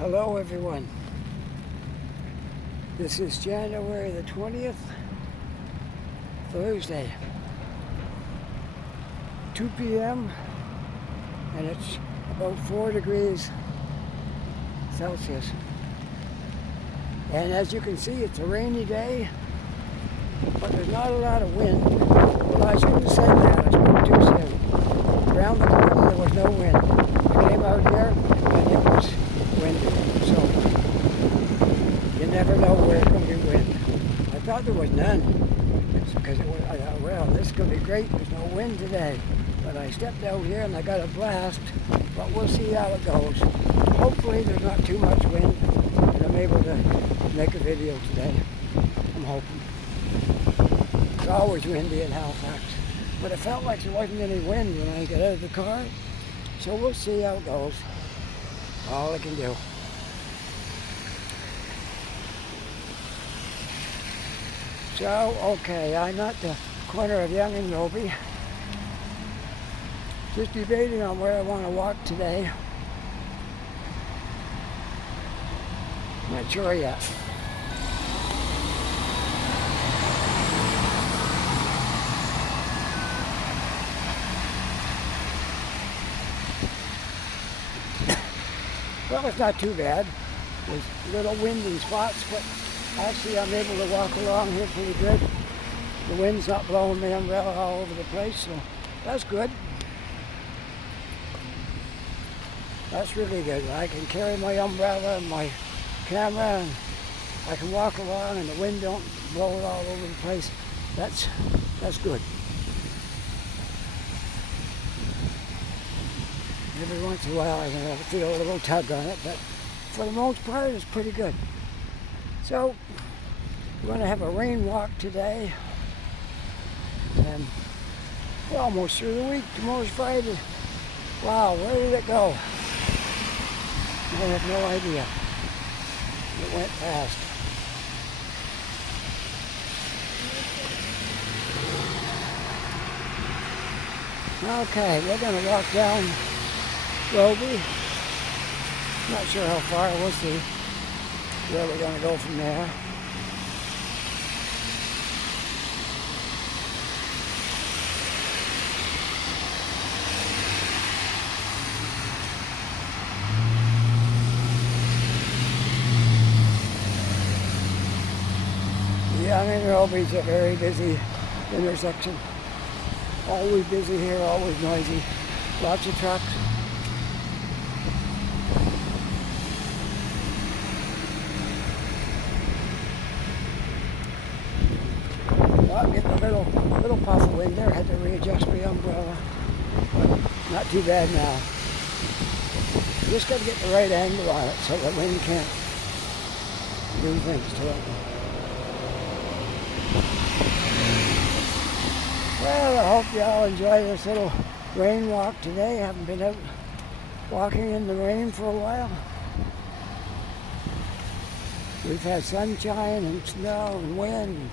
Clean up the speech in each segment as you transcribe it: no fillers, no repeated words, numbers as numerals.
Hello everyone. This is January the 20th, Thursday, 2 p.m. and it's about 4 degrees Celsius. And as you can see, it's a rainy day, but there's not a lot of wind. Well, I shouldn't have said that. I spoke too soon. Around the corner there was no wind. I came out here and it was windy. So you never know where it's going to be wind. I thought there was none. Because I thought, well, this is going to be great. There's no wind today. But I stepped out here and I got a blast. But we'll see how it goes. Hopefully there's not too much wind and I'm able to make a video today. I'm hoping. It's always windy in Halifax. But it felt like there wasn't any wind when I got out of the car. So we'll see how it goes. All I can do. So, okay, I'm at the corner of Yonge and Robie. Just debating on where I want to walk today. Not sure yet. Well, it's not too bad. There's little windy spots, but actually I'm able to walk along here pretty good. The wind's not blowing my umbrella all over the place, so that's good. That's really good. I can carry my umbrella and my camera, and I can walk along and the wind don't blow it all over the place. That's good. Every once in a while I can feel a little tug on it, but for the most part it's pretty good. So we're going to have a rain walk today, and we're almost through the week. Tomorrow's Friday. Wow, where did it go? I have no idea. It went fast. Okay, we're going to walk down Robie. Not sure how far. We'll see where we're going to go from there. Yonge and Robie's a very busy intersection. Always busy here, always noisy. Lots of trucks. Well, getting a little puff of wind there. Had to readjust my umbrella. But not too bad now. Just got to get the right angle on it so the wind can't do things to it. Well, I hope you all enjoy this little rain walk today. I haven't been out walking in the rain for a while. We've had sunshine and snow and wind.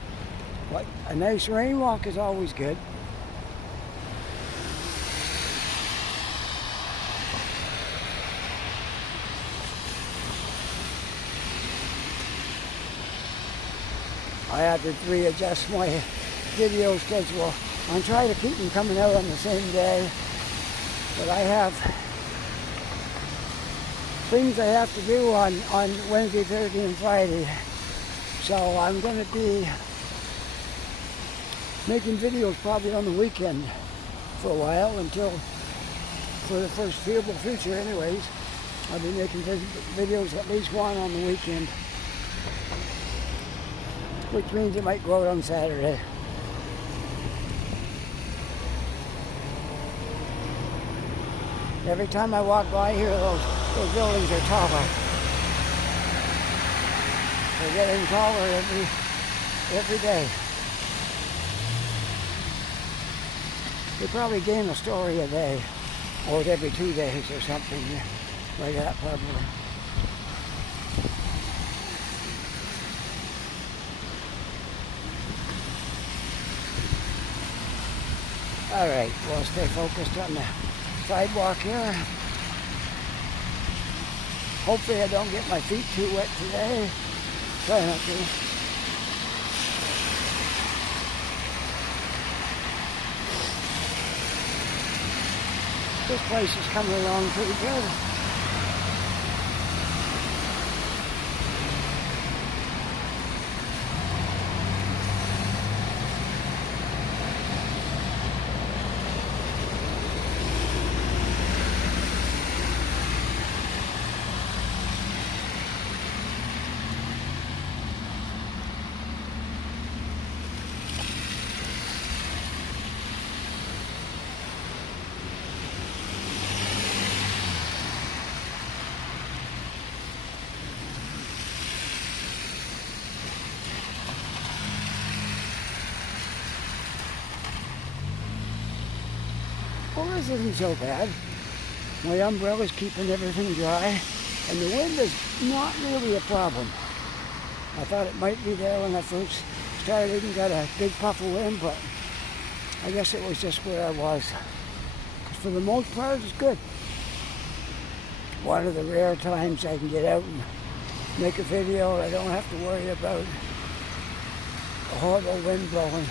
But a nice rain walk is always good. I had to readjust my video schedule. I'm trying to keep them coming out on the same day, but I have things I have to do on Wednesday, Thursday, and Friday. So I'm going to be making videos probably on the weekend for a while until, for the foreseeable future anyways, I'll be making videos at least one on the weekend, which means it might go out on Saturday. Every time I walk by here, those buildings are taller. They're getting taller every day. They probably gain a story a day, or every 2 days or something like that probably. All right, we'll stay focused on the sidewalk here. Hopefully I don't get my feet too wet today. Try not to. This place is coming along pretty good. Well, this isn't so bad. My umbrella's keeping everything dry, and the wind is not really a problem. I thought it might be there when I first started and got a big puff of wind, but I guess it was just where I was. For the most part, it's good. One of the rare times I can get out and make a video. I don't have to worry about a horrible wind blowing.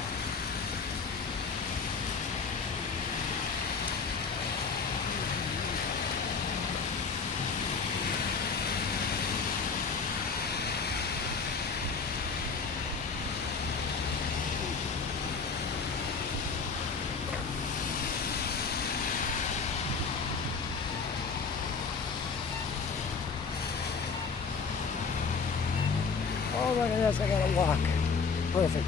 Oh, look at this, I gotta walk. Perfect.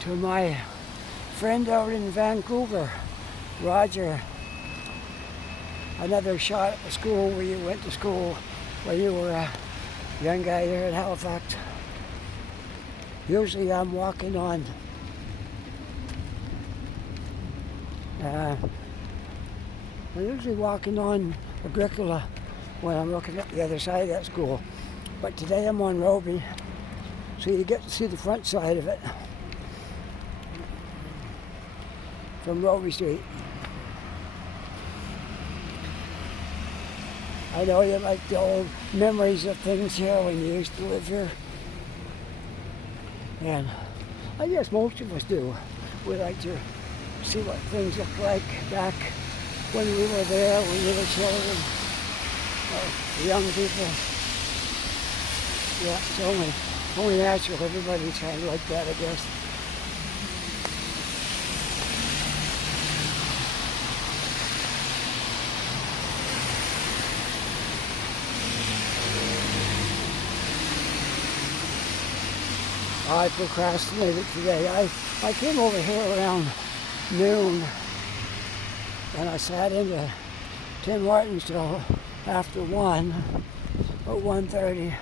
To my friend out in Vancouver, Roger, another shot at the school where you went to school, where you were a young guy here in Halifax. Usually I'm walking on Agricola when I'm looking at the other side of that school. But today I'm on Robie, so you get to see the front side of it from Robie Street. I know you like the old memories of things here when you used to live here. And I guess most of us do. We like to see what things look like back when we were there, when we were children, or young people. Yeah, it's only natural. Everybody's kind of like that, I guess. I procrastinated today. I came over here around noon and I sat into Tim Hortons till after 1, about 1:30.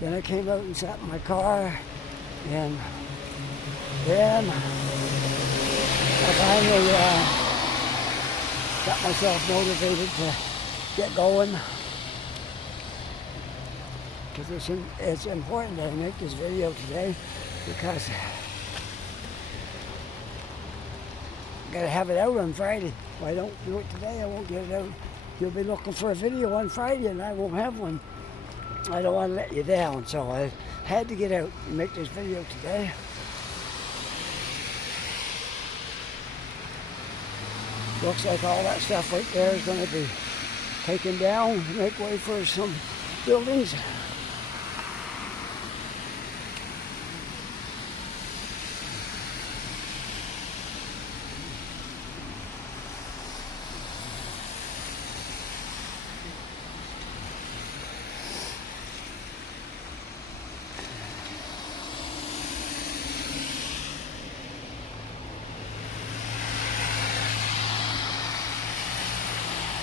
Then I came out and sat in my car, and then I finally got myself motivated to get going. Because it's important that I make this video today, because I gotta have it out on Friday. If I don't do it today, I won't get it out. You'll be looking for a video on Friday and I won't have one. I don't want to let you down, so I had to get out and make this video today. Looks like all that stuff right there is going to be taken down to make way for some buildings.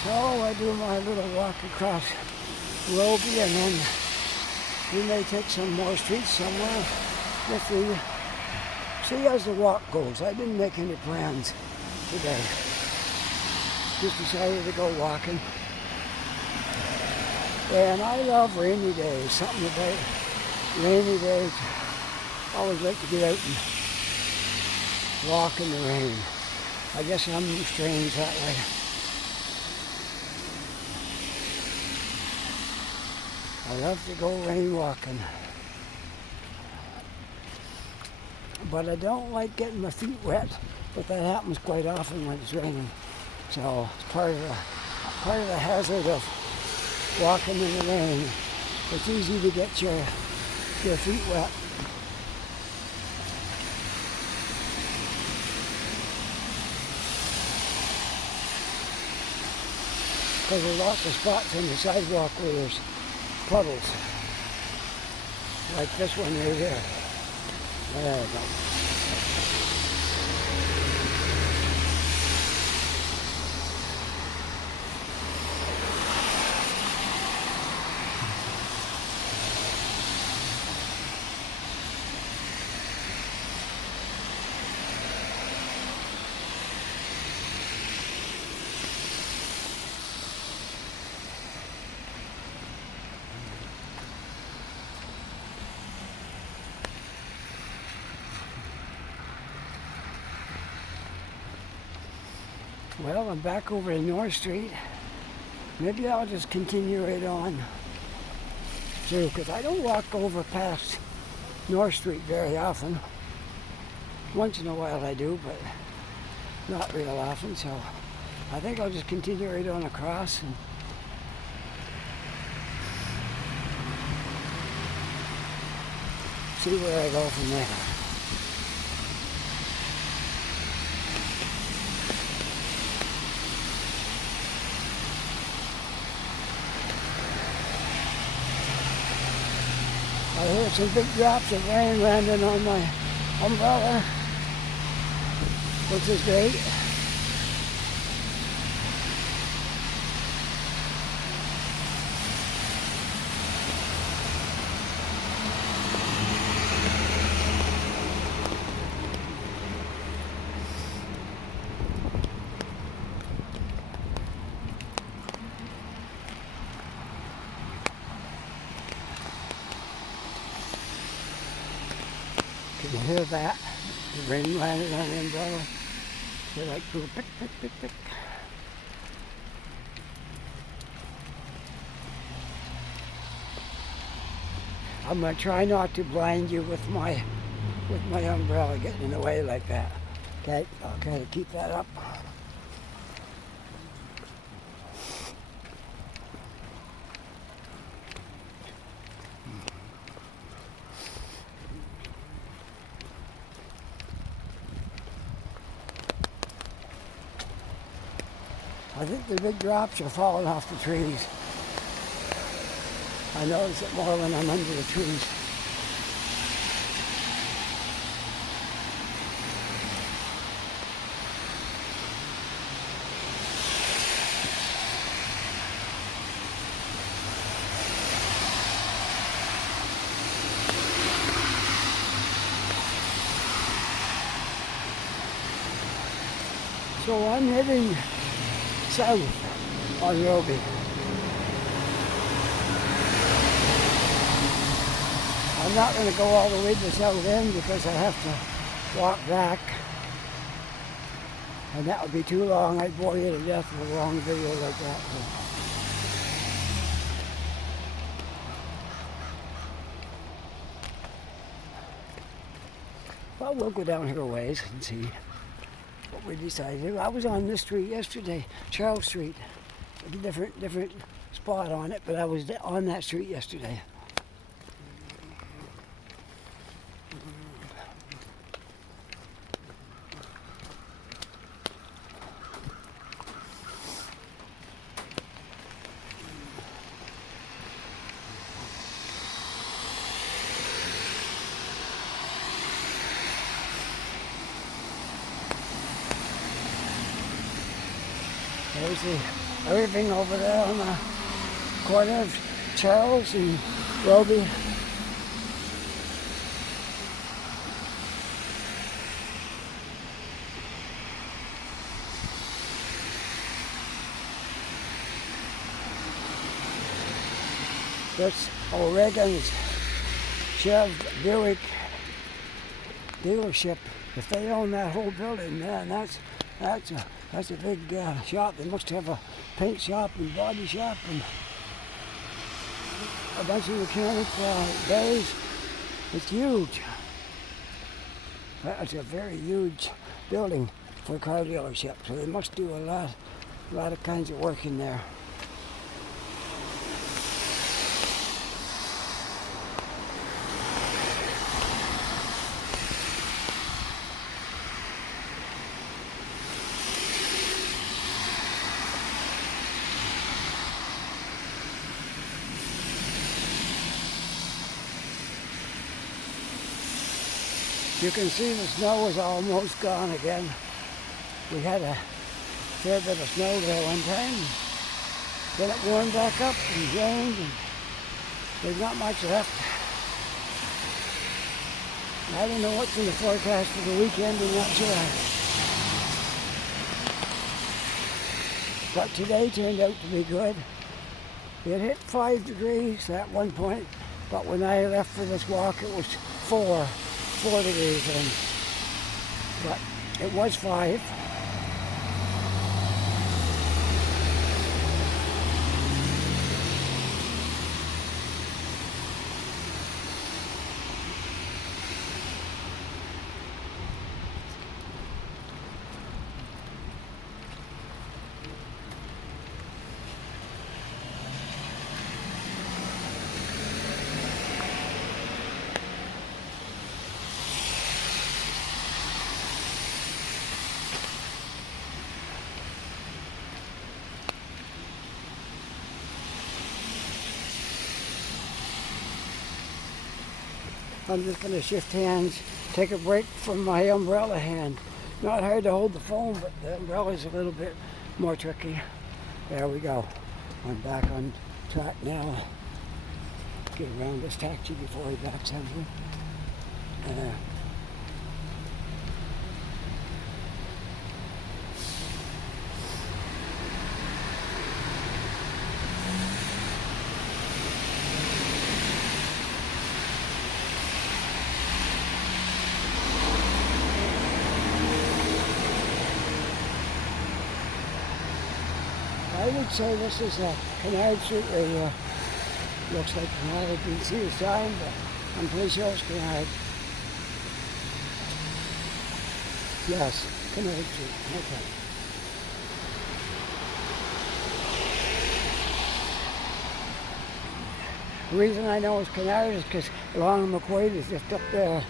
So I do my little walk across Robie, and then we may take some more streets somewhere. Let's see as the walk goes. I didn't make any plans today. Just decided to go walking. And I love rainy days. Something about rainy days. I always like to get out and walk in the rain. I guess I'm strange that way. I love to go rain walking. But I don't like getting my feet wet, but that happens quite often when it's raining. So it's part of the hazard of walking in the rain. It's easy to get your feet wet. Because there's lots of spots on the sidewalk where there's puddles. Like this one right here. There we go. Well, I'm back over to North Street. Maybe I'll just continue right on too, because I don't walk over past North Street very often. Once in a while I do, but not real often, so I think I'll just continue right on across and see where I go from there. I heard some big drops of rain landing on my umbrella, which is great. Can you hear that? The rain landed on the umbrella. They like go pick, pick, pick, pick. I'm gonna try not to blind you with my umbrella getting in the way like that. Okay, I'll try to keep that up. I think the big drops are falling off the trees. I notice it more when I'm under the trees. So I'm heading south on Robie. I'm not going to go all the way to the south end because I have to walk back, and that would be too long. I'd bore you to death with a long video like that. Well, we'll go down here a ways and see what we decided. I was on this street yesterday, Charles Street, a different spot on it, but I was on that street yesterday. There's everything over there on the corner of Charles and Robie. That's O'Regan's Chev Buick dealership. If they own that whole building, man, that's a big shop. They must have a paint shop and body shop and a bunch of mechanic bays. It's huge. That's a very huge building for a car dealership. So they must do a lot of kinds of work in there. You can see the snow is almost gone again. We had a fair bit of snow there one time. Then it warmed back up and rained, and there's not much left. I don't know what's in the forecast for the weekend, I'm not sure. But today turned out to be good. It hit 5 degrees at one point, but when I left for this walk it was 4 degrees in. But it was 5. I'm just going to shift hands, take a break from my umbrella hand. Not hard to hold the phone, but the umbrella is a little bit more tricky. There we go. I'm back on track now. Get around this taxi before he backs into me. I would say this is a Canard Street radio. Looks like Canard. I didn't see the sign, but I'm pretty sure it's Canard. Yes, Canard Street. Okay. The reason I know it's Canard is because along McQuaid is just up there,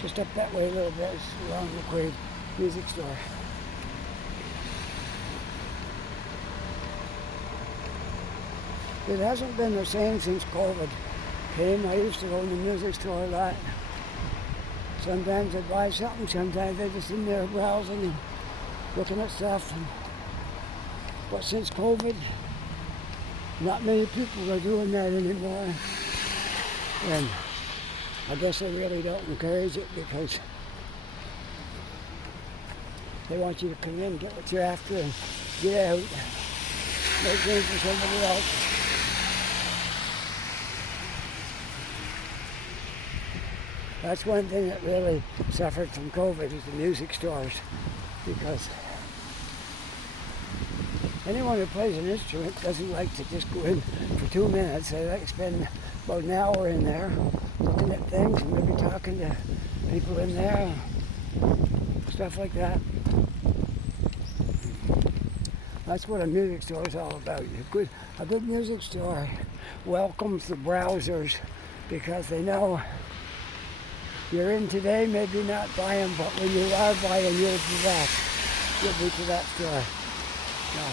just up that way a little bit. It's along McQuaid Music Store. It hasn't been the same since COVID came. I used to go in the music store a lot. Sometimes I'd buy something, sometimes I'd just in there browsing and looking at stuff. But since COVID, not many people are doing that anymore. And I guess they really don't encourage it because they want you to come in, get what you're after, and get out. Make room for somebody else. That's one thing that really suffered from COVID is the music stores, because anyone who plays an instrument doesn't like to just go in for 2 minutes. They like to spend about an hour in there looking at things and maybe talking to people in there, stuff like that. That's what a music store is all about. A good music store welcomes the browsers because they know you're in today, maybe not buying, but when you are buying, you'll be back. You'll be to that store. No.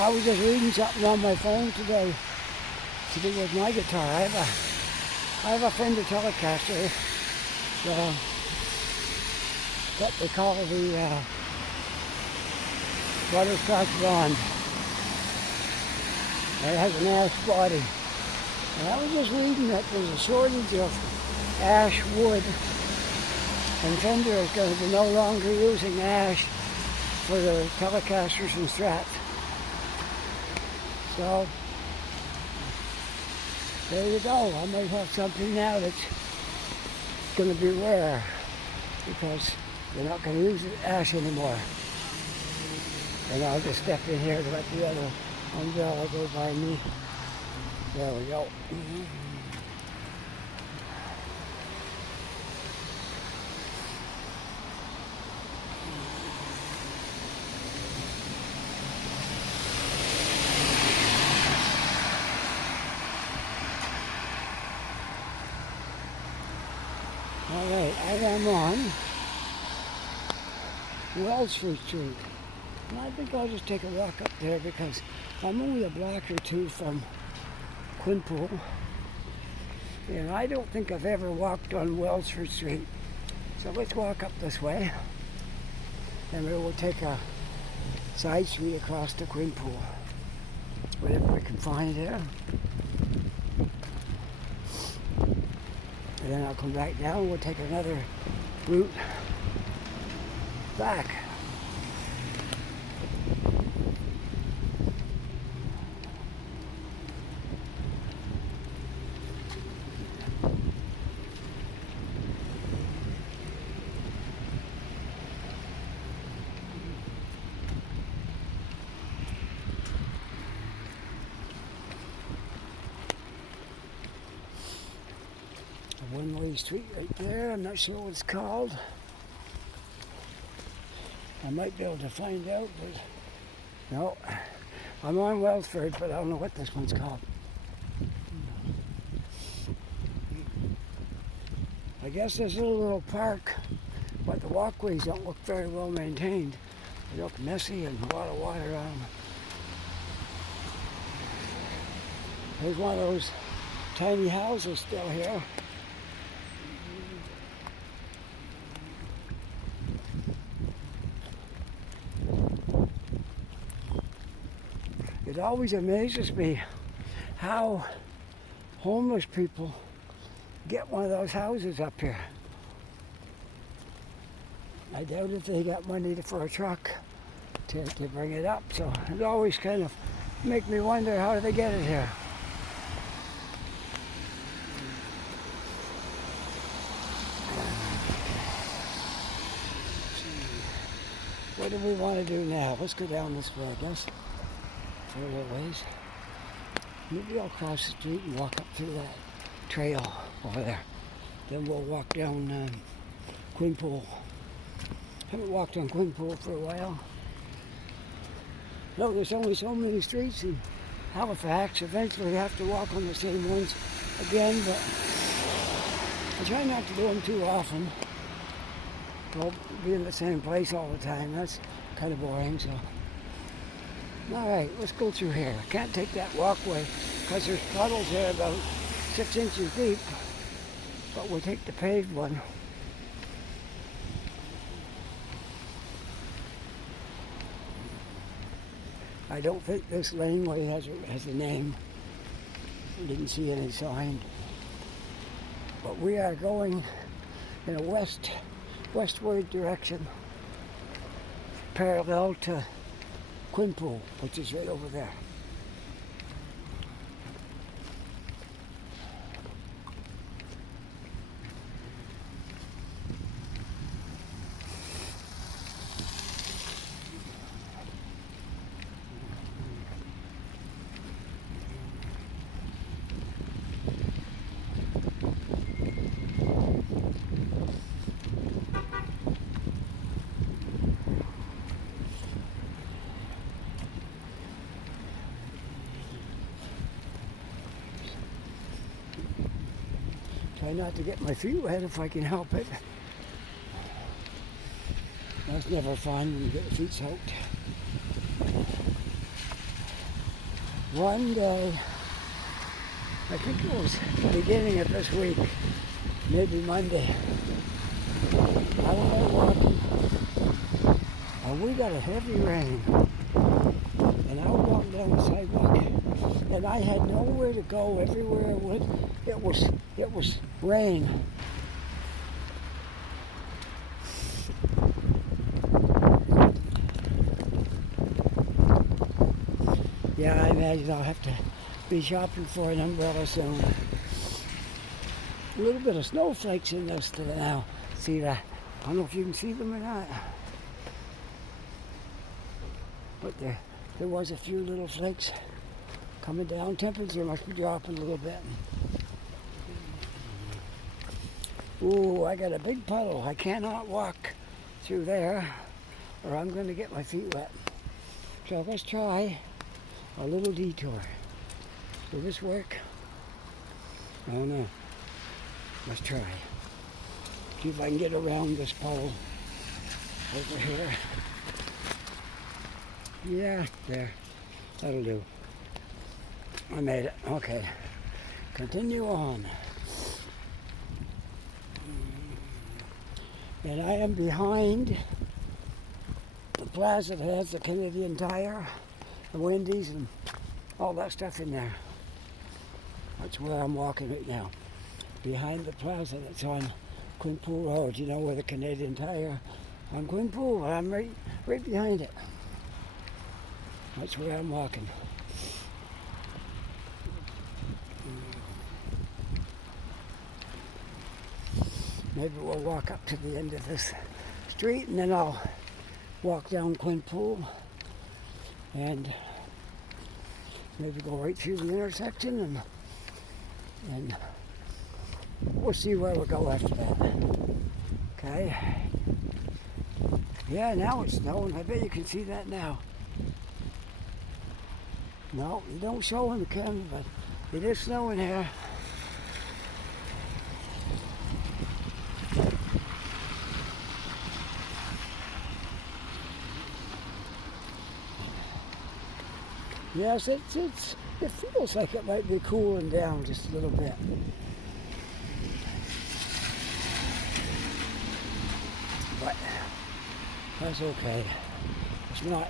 I was just reading something on my phone today to do with my guitar. I have a Fender Telecaster, what they call the butterscotch blonde. It has an ash body. And I was just reading that there's a shortage of ash wood, and Fender is going to be no longer using ash for the Telecasters and Strats. So there you go. I might have something now that's going to be rare because they're not going to use ash anymore. And I'll just step in here to let the other umbrella go by me. There we go. Alright, I am on Wellsford Street. And I think I'll just take a walk up there because I'm only a block or two from Quinpool. And I don't think I've ever walked on Wellsford Street. So let's walk up this way. And we will take a side street across to Quinpool. Whatever we can find there. And then I'll come back down, we'll take another route back. One-way street right there. I'm not sure what it's called. I might be able to find out, but no. I'm on Wellsford, but I don't know what this one's called. I guess there's a little park, but the walkways don't look very well maintained. They look messy and a lot of water on them. There's one of those tiny houses still here. It always amazes me how homeless people get one of those houses up here. I doubt if they got money for a truck to bring it up, so it always kind of make me wonder how do they get it here. What do we want to do now? Let's go down this way, I guess. A little ways. Maybe I'll cross the street and walk up through that trail over there. Then we'll walk down Quinpool. Haven't walked on Quinpool for a while. No, there's only so many streets in Halifax. Eventually you have to walk on the same ones again, but I try not to do them too often. I'll be in the same place all the time. That's kind of boring, so. Alright, let's go through here. I can't take that walkway because there's puddles there about 6 inches deep, but we'll take the paved one. I don't think this laneway has a name. I didn't see any sign. But we are going in a westward direction, parallel to Quinpool, which is right over there. Try not to get my feet wet if I can help it. That's never fun when you get your feet soaked. One day, I think it was the beginning of this week, maybe Monday, I went out walking, and we got a heavy rain. And I was walking down the sidewalk, and I had nowhere to go. Everywhere I went, it was rain. Yeah, I imagine I'll have to be shopping for an umbrella soon. A little bit of snowflakes in this today now. See that? I don't know if you can see them or not. But there was a few little flakes coming down. Temperature must be dropping a little bit. Ooh, I got a big puddle. I cannot walk through there or I'm going to get my feet wet. So let's try a little detour. Will this work? Oh no. Let's try. See if I can get around this pole over here. Yeah, there. That'll do. I made it. Okay. Continue on. And I am behind the plaza that has the Canadian Tire, the Wendy's, and all that stuff in there. That's where I'm walking right now. Behind the plaza that's on Quinpool Road. You know where the Canadian Tire on Quinpool. I'm right behind it. That's where I'm walking. Maybe we'll walk up to the end of this street and then I'll walk down Quinpool and maybe go right through the intersection and we'll see where we go after that. Okay. Yeah, now it's snowing. I bet you can see that now. No, you don't show on the camera, but it is snowing here. Yes, it feels like it might be cooling down just a little bit. But that's okay. It's not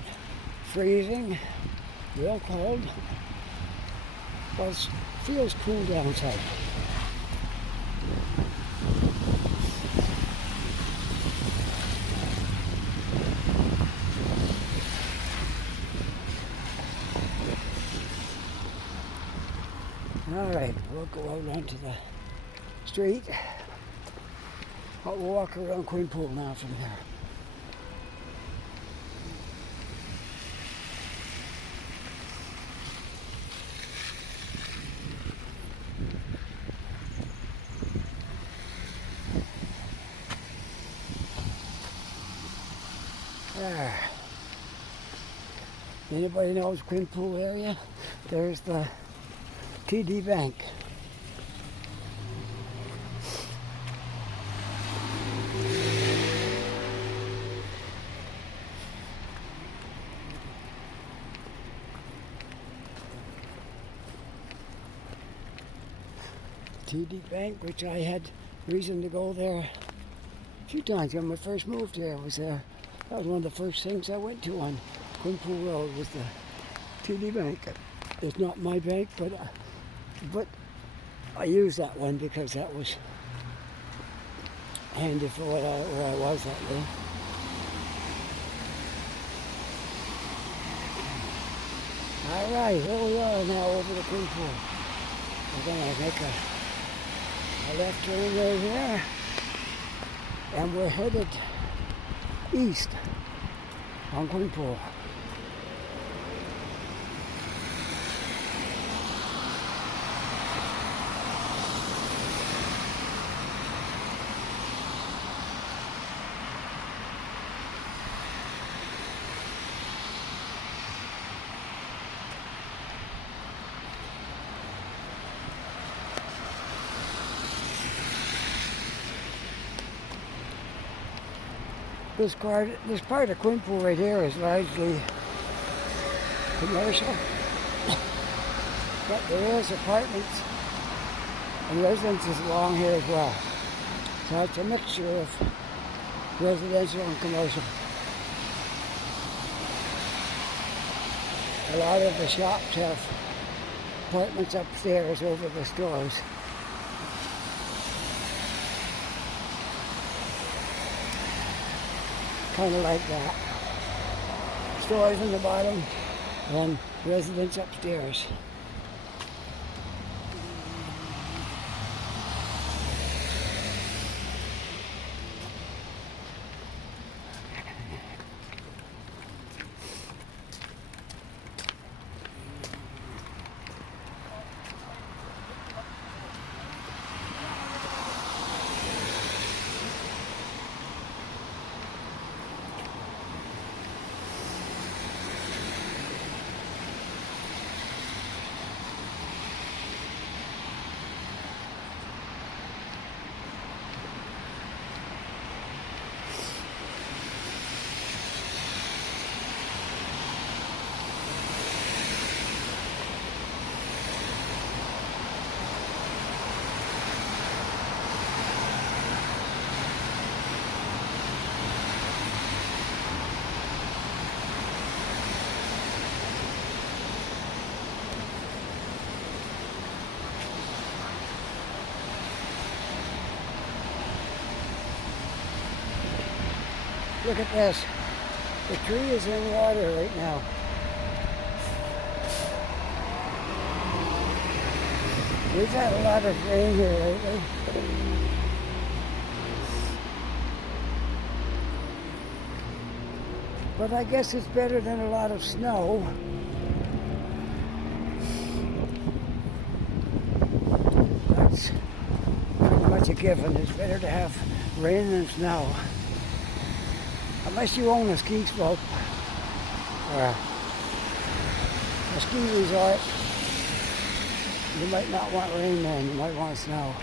freezing, real cold, but it feels cool downside. All right, we'll go out onto the street. We'll walk around Quinpool now from here. There. Anybody knows Quinpool area? There's the TD Bank. TD Bank, which I had reason to go there a few times when I first moved here. I was there. That was one of the first things I went to on Quinpool Road was the TD Bank. It's not my bank, but I used that one because that was handy for where I was that day. All right, here we are now over the Quinpool. We're going to make a left turn right here, and we're headed east on Quinpool. This part of Quinpool right here is largely commercial, but there is apartments and residences along here as well. So it's a mixture of residential and commercial. A lot of the shops have apartments upstairs over the stores. Kind of like that. Stores in the bottom, and residents upstairs. Look at this. The tree is in water right now. We've had a lot of rain here lately. But I guess it's better than a lot of snow. That's pretty much a given. It's better to have rain than snow. Unless you own a ski slope or a ski resort, you might not want rain then, you might want snow.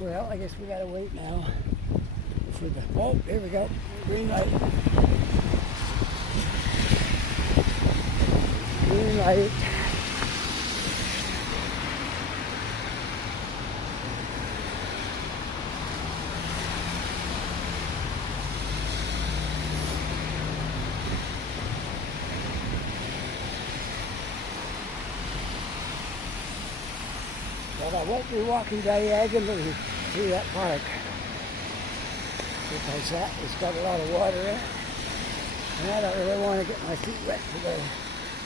Well, I guess we gotta wait now for the, oh, here we go, green light. Green light. But I won't be walking diagonally through that park because it's got a lot of water in it. And I don't really want to get my feet wet today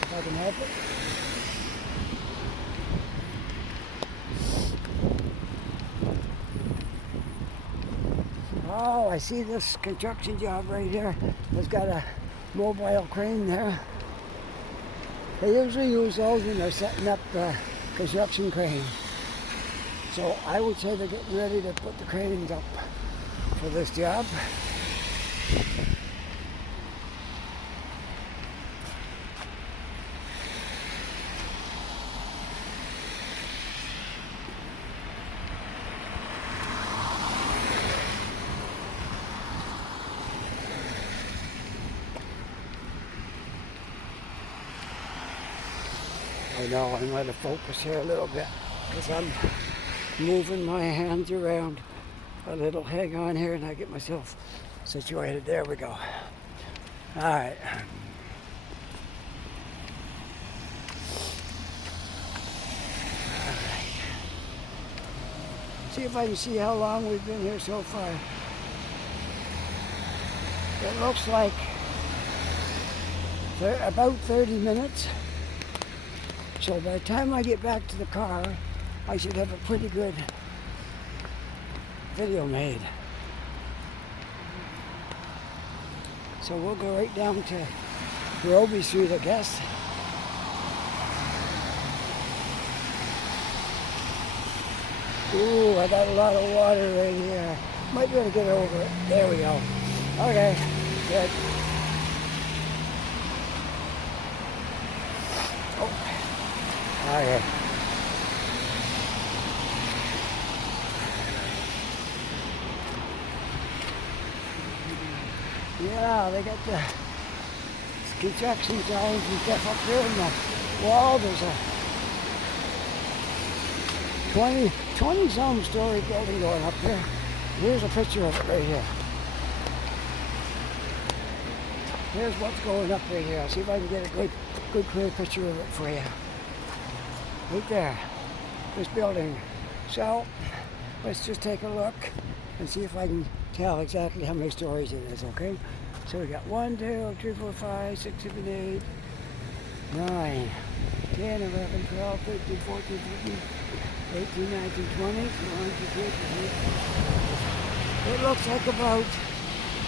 if I can help it. Oh, I see this construction job right here. It's got a mobile crane there. They usually use those when they're setting up construction cranes. So I would say they're getting ready to put the cranes up for this job. I know I'm going to focus here a little bit because I'm moving my hands around a little. Hang on here and I get myself situated. There we go. All right. See if I can see how long we've been here so far. It looks like about 30 minutes. So by the time I get back to the car, I should have a pretty good video made. So we'll go right down to Robie Street, I guess. Ooh, I got a lot of water right here. Might be able to get over it. There we go. Okay, good. Oh, okay. Yeah, they got the construction signs and stuff up there in the wall. There's a 20 some story building going up here. Here's a picture of it right here. Here's what's going up right here. I'll see if I can get a good clear picture of it for you. Right there, this building. So, let's just take a look and see if I can tell exactly how many stories it is, okay? So we got 1, 2, 3, 4, 5, 6, 7, 8, 9, 10, 11, 12, 13, 14, 15, 18, 19, 20, 21, 22, 23. It looks like about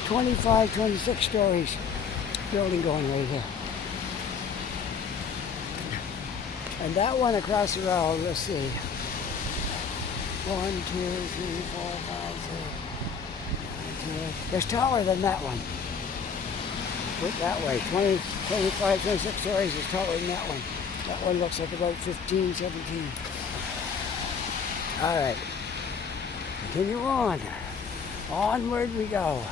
25, 26 stories building going right here. And that one across the road, let's see. 1, 2, 3, 4, 5, 6. It's taller than that one. Put it that way. 20, 25, 26 stories is taller than that one. That one looks like about 15, 17. All right. Continue on. Onward we go.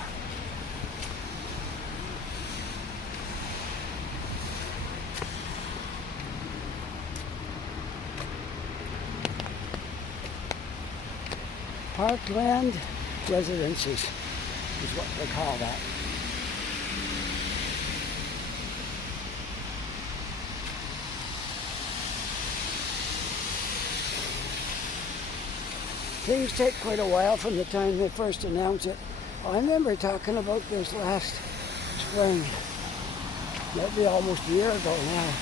Parkland residences is what they call that. Things take quite a while from the time they first announce it. I remember talking about this last spring. That'd be almost a year ago now.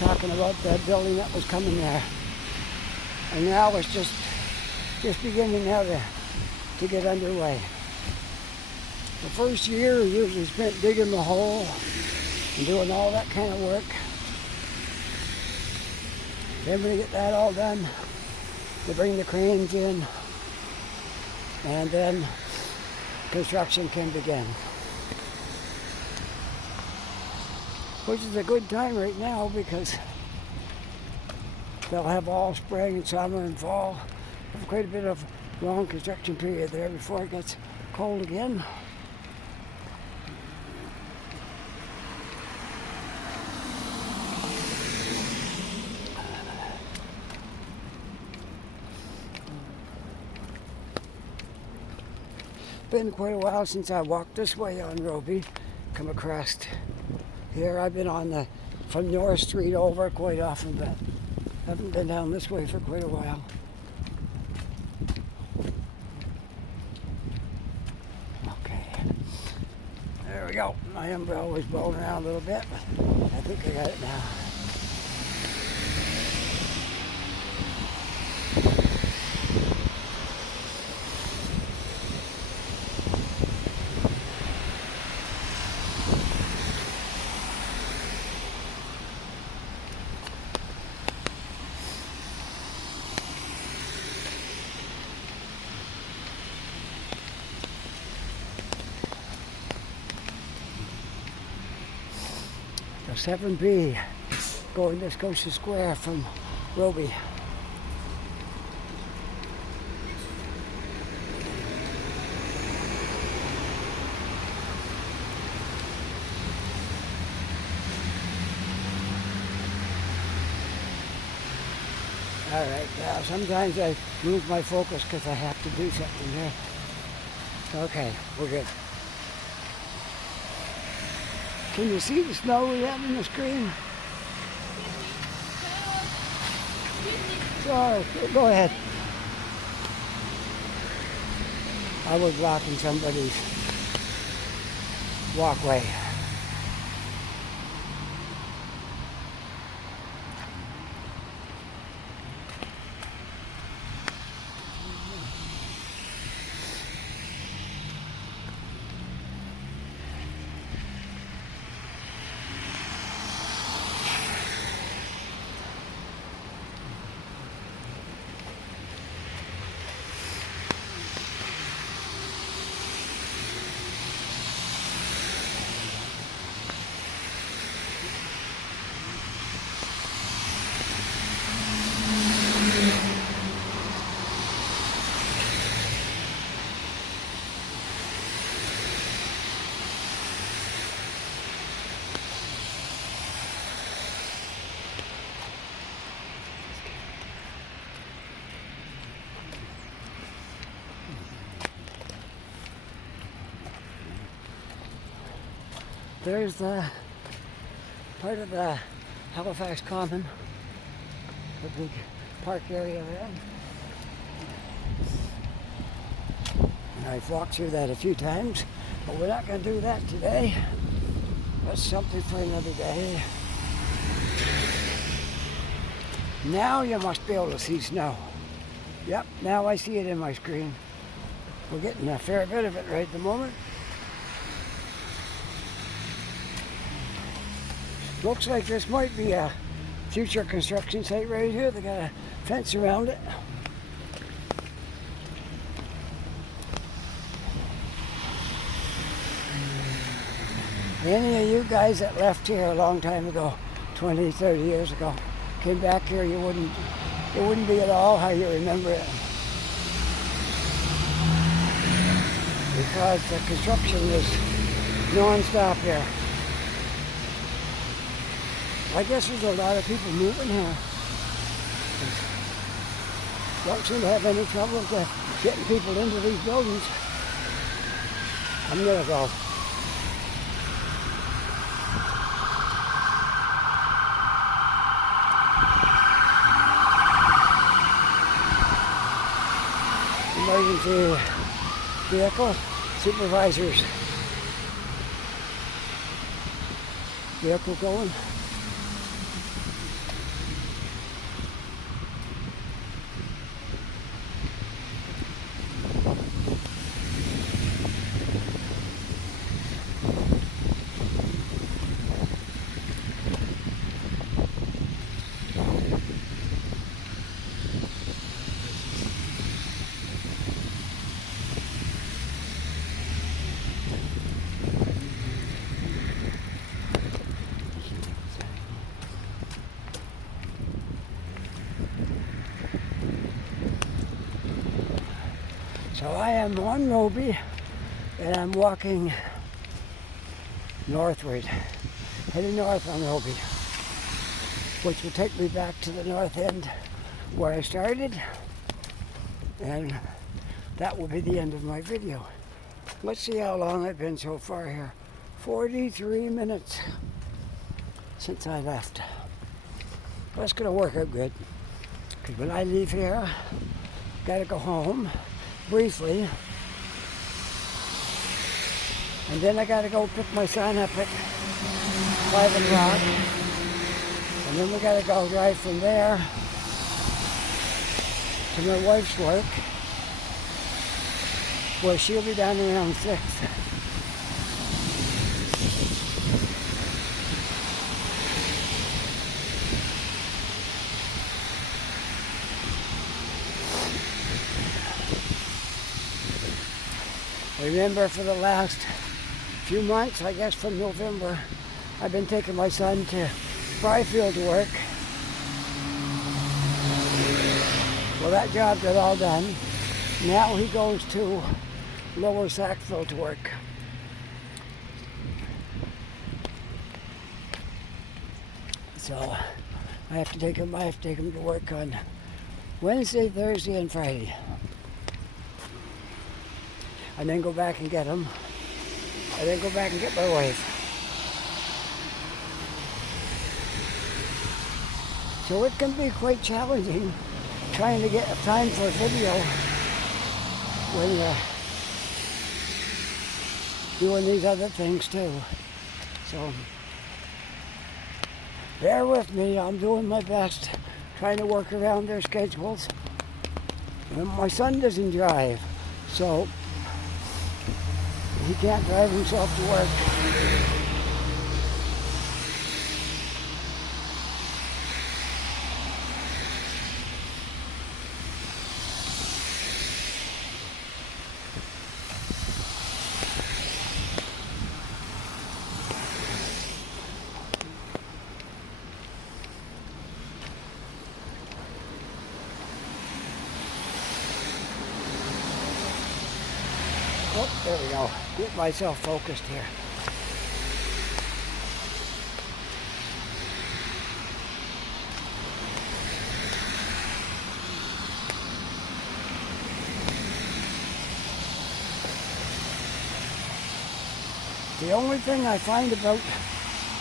Talking about that building that was coming there. And now it's just beginning now to get underway. The first year usually spent digging the hole and doing all that kind of work. Then when they get that all done, they bring the cranes in, and then construction can begin. Which is a good time right now because they'll have all spring and summer and fall. Have quite a bit of long construction period there before it gets cold again. Been quite a while since I walked this way on Robie. Come across here. I've been on from North Street over quite often, but haven't been down this way for quite a while. Okay. There we go. My umbrella was blowing around a little bit, but I think I got it now. The 7B going to Scotia Square from Robie. All right, now sometimes I move my focus because I have to do something there. Okay, we're good. Can you see the snow we have in the screen? Sorry, go ahead. I was blocking somebody's walkway. there's the part of the Halifax Common, the big park area there. And I've walked through that a few times, but we're not going to do that today. That's something for another day. Now you must be able to see snow. Yep, now I see it in my screen. We're getting a fair bit of it right at the moment. Looks like this might be a future construction site right here. They got a fence around it. Any of you guys that left here a long time ago, 20, 30 years ago, came back here, it wouldn't be at all how you remember it. Because the construction is non-stop here. I guess there's a lot of people moving here. Don't seem to have any trouble getting people into these buildings. I'm gonna go. Emergency vehicle supervisors. Vehicle going. So I am on Robie, and I'm walking northward, heading north on Robie, which will take me back to the north end where I started, and that will be the end of my video. Let's see how long I've been so far here. 43 minutes since I left. That's gonna work out good, because when I leave here, gotta go home briefly, and then I gotta go pick my son up at 5 o'clock, and then we gotta go drive from there to my wife's work, where she'll be down around 6. Remember, for the last few months, I guess from November, I've been taking my son to Byfield work. Well, that job got all done. Now he goes to Lower Sackville to work. So I have to take him to work on Wednesday, Thursday, and Friday. And then go back and get him. And then go back and get my wife. So it can be quite challenging trying to get time for a video when you're doing these other things too. So bear with me, I'm doing my best, trying to work around their schedules. And my son doesn't drive, so he can't drive himself to work. Oh, there we go. Get myself focused here. The only thing I find about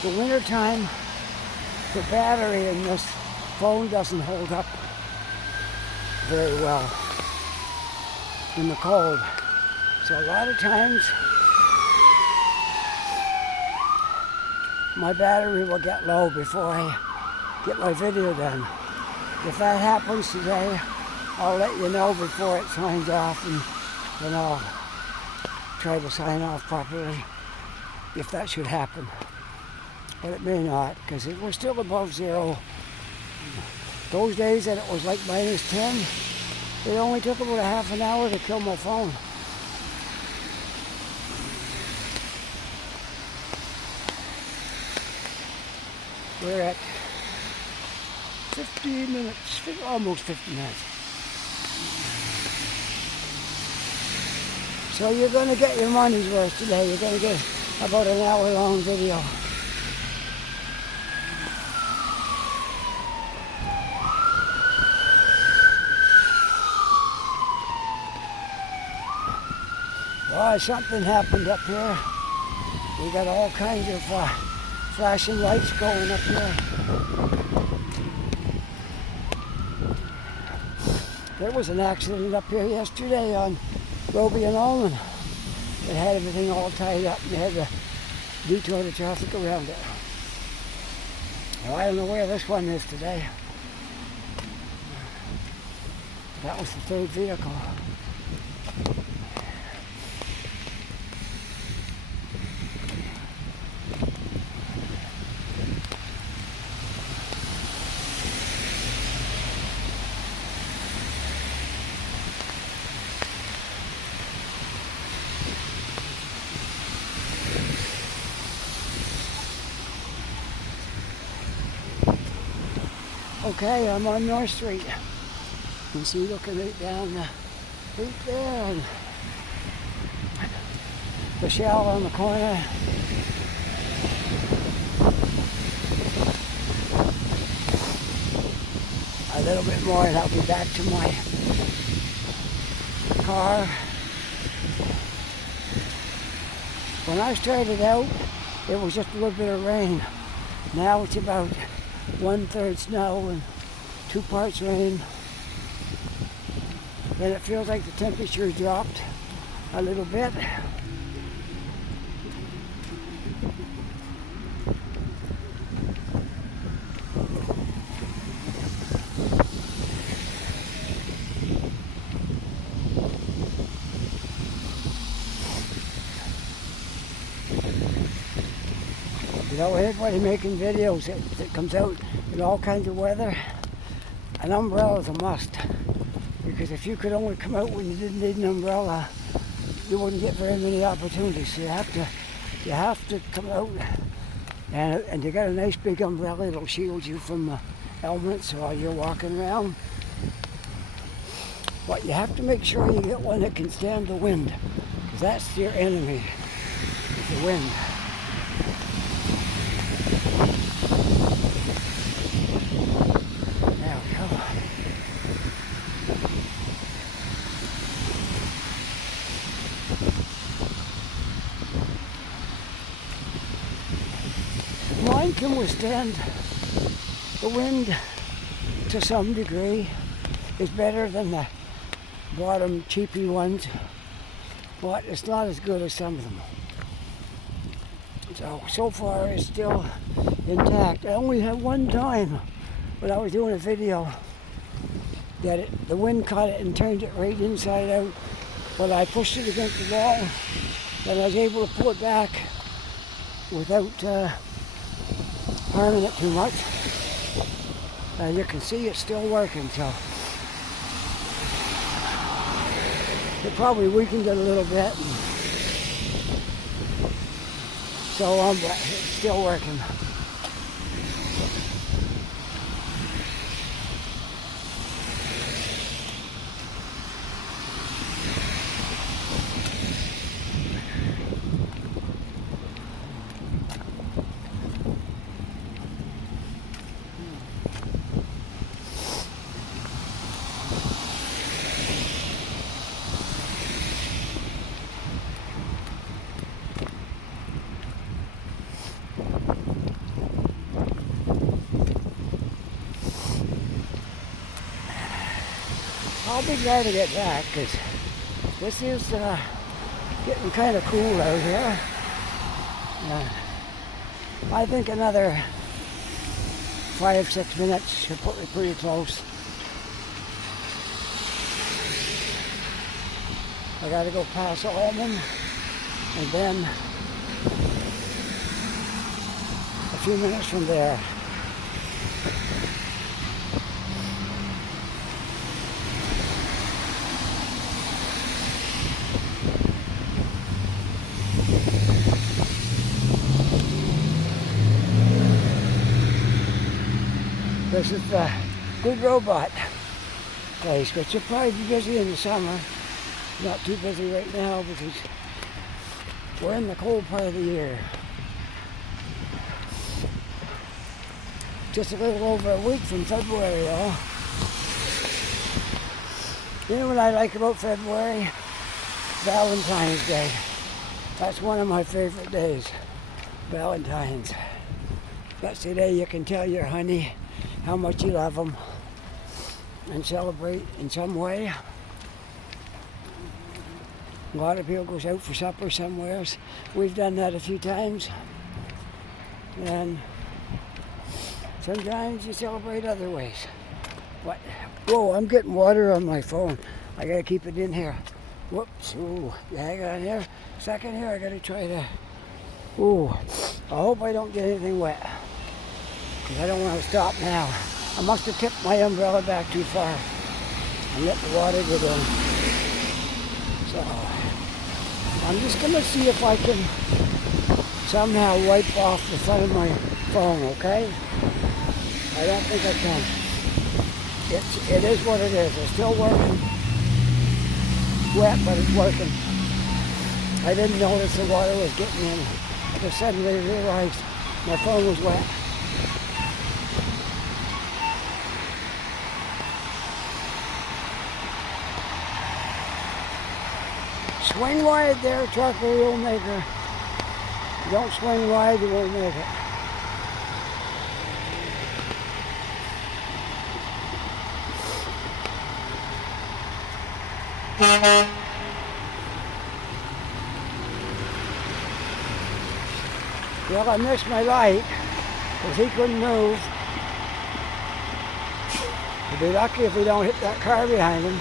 the winter time, the battery in this phone doesn't hold up very well in the cold. So a lot of times my battery will get low before I get my video done. If that happens today, I'll let you know before it signs off, and then I'll try to sign off properly if that should happen. But it may not, because we're still above zero. Those days that it was like -10, it only took about a half an hour to kill my phone. We're at 50 minutes, almost 50 minutes. So you're going to get your money's worth today. You're going to get about an hour-long video. Well, something happened up here. We got all kinds of flashing lights going up here. There was an accident up here yesterday on Robie and Allman. It had everything all tied up and they had to detour the traffic around it. Well, I don't know where this one is today. That was the third vehicle. Okay, I'm on North Street. You can see looking right down right there, and the shell on the corner. A little bit more and I'll be back to my car. When I started out, it was just a little bit of rain. Now it's about 1/3 snow and 2 parts rain. And it feels like the temperature dropped a little bit. You know, everybody making videos that comes out in all kinds of weather, an umbrella is a must. Because if you could only come out when you didn't need an umbrella, you wouldn't get very many opportunities. So you have to come out, and you got a nice big umbrella. It'll shield you from the elements while you're walking around. But you have to make sure you get one that can stand the wind, because that's your enemy, is the wind. There we go. Mine can withstand the wind to some degree. It's better than the bottom cheapy ones, but it's not as good as some of them. So far it's still intact. I only had one time when I was doing a video that the wind caught it and turned it right inside out. But I pushed it against the wall, and I was able to pull it back without harming it too much. You can see it's still working, so it probably weakened it a little bit. So but it's still working. I'll be glad to get back because this is getting kind of cool out here. I think another 5-6 minutes should put me pretty close. I gotta go past Almond and then a few minutes from there. This is the Good Robot place, which will probably be busy in the summer. Not too busy right now because we're in the cold part of the year. Just a little over a week from February, though. You know what I like about February? Valentine's Day. That's one of my favorite days. Valentine's. That's the day you can tell your honey how much you love them and celebrate in some way. A lot of people goes out for supper somewhere. We've done that a few times. And sometimes you celebrate other ways. But, whoa, I'm getting water on my phone. I gotta keep it in here. Whoops, ooh, hang on here. Second here, I gotta try to, ooh, I hope I don't get anything wet. Because I don't want to stop now. I must have tipped my umbrella back too far and let the water get in. So, I'm just going to see if I can somehow wipe off the front of my phone, okay? I don't think I can. It is what it is. It's still working. Wet, but it's working. I didn't notice the water was getting in. I just suddenly realized my phone was wet. Swing wide there, trucker, you'll make her. Don't swing wide, you won't make it. Well, I missed my light because he couldn't move. He'll be lucky if he don't hit that car behind him.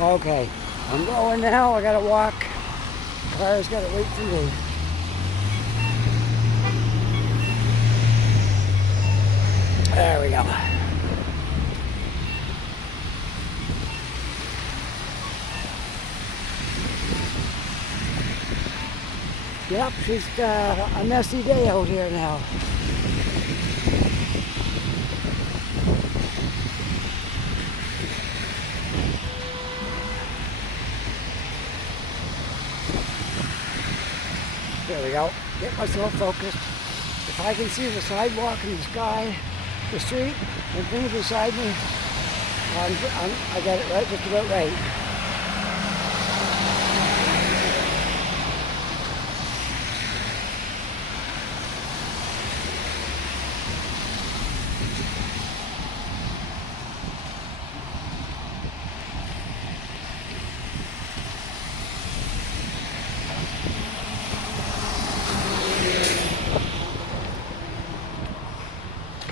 Okay, I'm going now. I gotta walk. The car's gotta wait for me. There we go. Yep, it's a messy day out here now. There we go. Get myself focused. If I can see the sidewalk and the sky, the street, and things beside me, I got it right, just about right.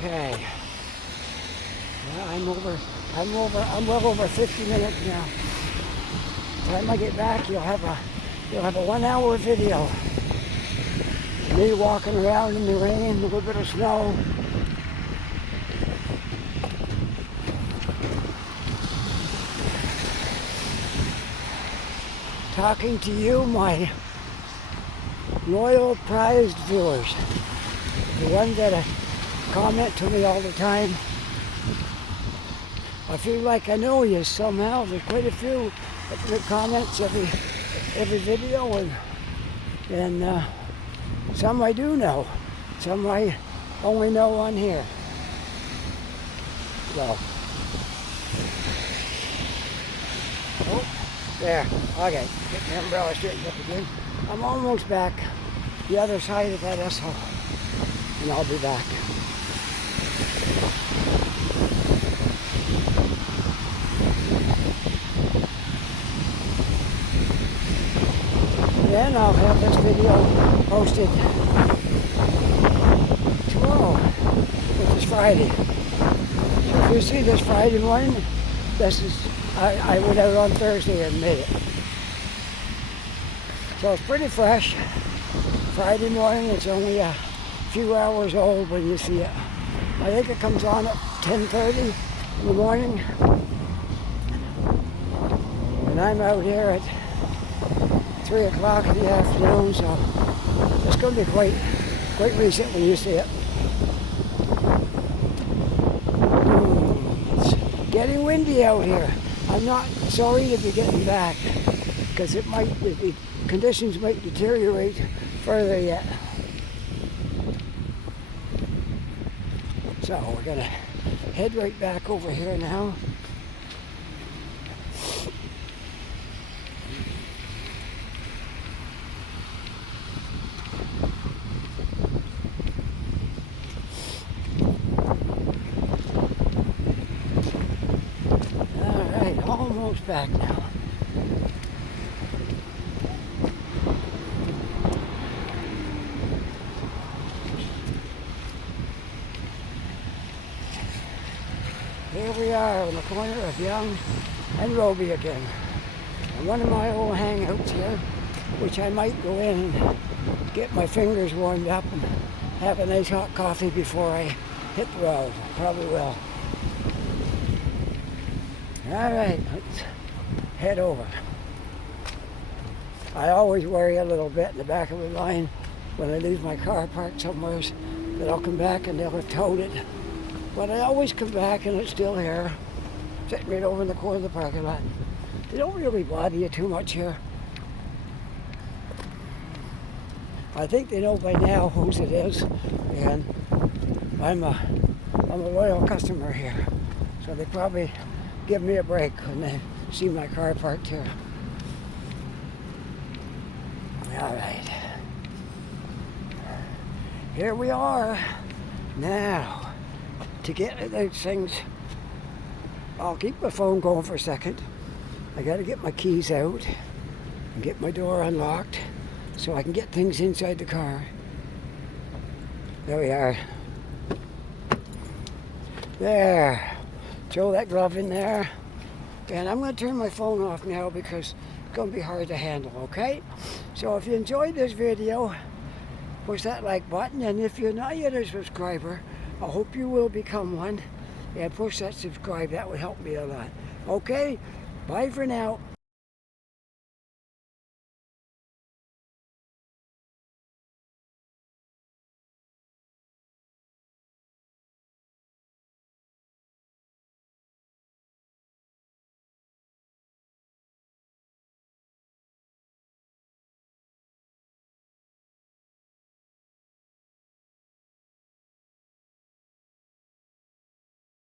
Okay. Well, I'm well over 50 minutes now. By the time I get back, you'll have a 1 hour video. Me walking around in the rain, a little bit of snow. Talking to you, my loyal prized viewers. The ones that comment to me all the time. I feel like I know you somehow. There's quite a few that comments every video, and some I do know. Some I only know on here. So. Oh, there. Okay, get the umbrella straightened up again. I'm almost back the other side of that asshole, and I'll be back. Then I'll have this video posted tomorrow, which is Friday. So if you see this Friday morning, I went out on Thursday and made it. So it's pretty fresh. Friday morning, it's only a few hours old when you see it. I think it comes on at 10:30 in the morning. And I'm out here at 3 o'clock in the afternoon, so it's going to be quite recent when you see it. It's getting windy out here. I'm not sorry to be getting back, because the conditions might deteriorate further yet. So we're going to head right back over here now. Almost back now. Here we are on the corner of Young and Robie again. And one of my old hangouts here, which I might go in and get my fingers warmed up and have a nice hot coffee before I hit the road. Probably will. Alright, let's head over. I always worry a little bit in the back of my mind when I leave my car parked somewhere that I'll come back and they'll have towed it. But I always come back and it's still here, sitting right over in the corner of the parking lot. They don't really bother you too much here. I think they know by now whose it is, and I'm a loyal customer here, so they probably give me a break when they see my car parked here. All right, here we are. Now, to get at those things, I'll keep my phone going for a second. I got to get my keys out and get my door unlocked so I can get things inside the car. There we are. There. Throw that glove in there. And I'm going to turn my phone off now because it's going to be hard to handle, okay? So if you enjoyed this video, push that like button. And if you're not yet a subscriber, I hope you will become one. And push that subscribe. That would help me a lot. Okay? Bye for now.